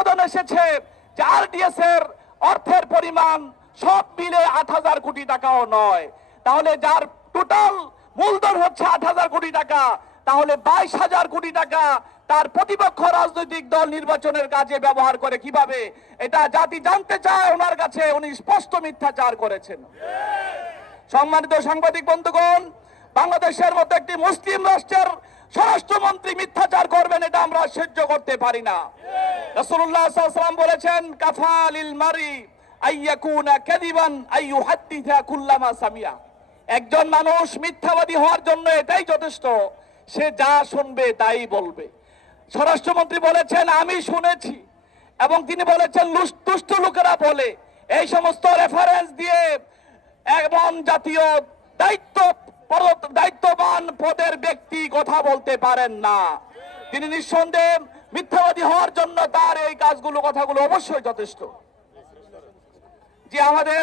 প্রতিবেদন এসেছে যে আরডিএস এর অর্থের পরিমাণ সব মিলে 8,000 কোটি টাকাও নয়। তাহলে যার টোটাল মূলধন হচ্ছে 8,000 কোটি টাকা, তাহলে 22,000 কোটি টাকা তার প্রতিপক্ষ রাজনৈতিক দল নির্বাচনের কাজে ব্যবহার করে কিভাবে, এটা জাতি জানতে চায়। ওনার কাছে উনি স্পষ্ট মিথ্যাচার করেছেন। সম্মানিত সাংবাদিক বন্ধুগণ, বাংলাদেশের মতো একটি মুসলিম রাষ্ট্রের স্বরাষ্ট্রমন্ত্রী মিথ্যাচার করবেন, এটা আমরা সহ্য করতে পারি না। রাসূলুল্লাহ সাল্লাল্লাহু আলাইহি ওয়াসাল্লাম বলেছেন, কাফা লিল মারি আইয়াকুনা কাযিবান আইয়ুহাদ্দিসা কুল্লামা সামিয়া। একজন মানুষ মিথ্যাবাদী হওয়ার জন্য এটাই যথেষ্ট, সে যা শুনবে তাই বলবে। স্বরাষ্ট্রমন্ত্রী বলেছেন, আমি শুনেছি, এবং তিনি বলেছেন দুষ্ট লোকেরা বলে। এই সমস্ত রেফারেন্স দিয়ে এমন জাতীয় দায়িত্ববান পদের ব্যক্তি কথা বলতে পারেন না। তিনি নিঃসন্দেহে মিথ্যাবাদী হওয়ার জন্য তার এই কাজগুলো কথাগুলো অবশ্যই যথেষ্ট। যে আমাদের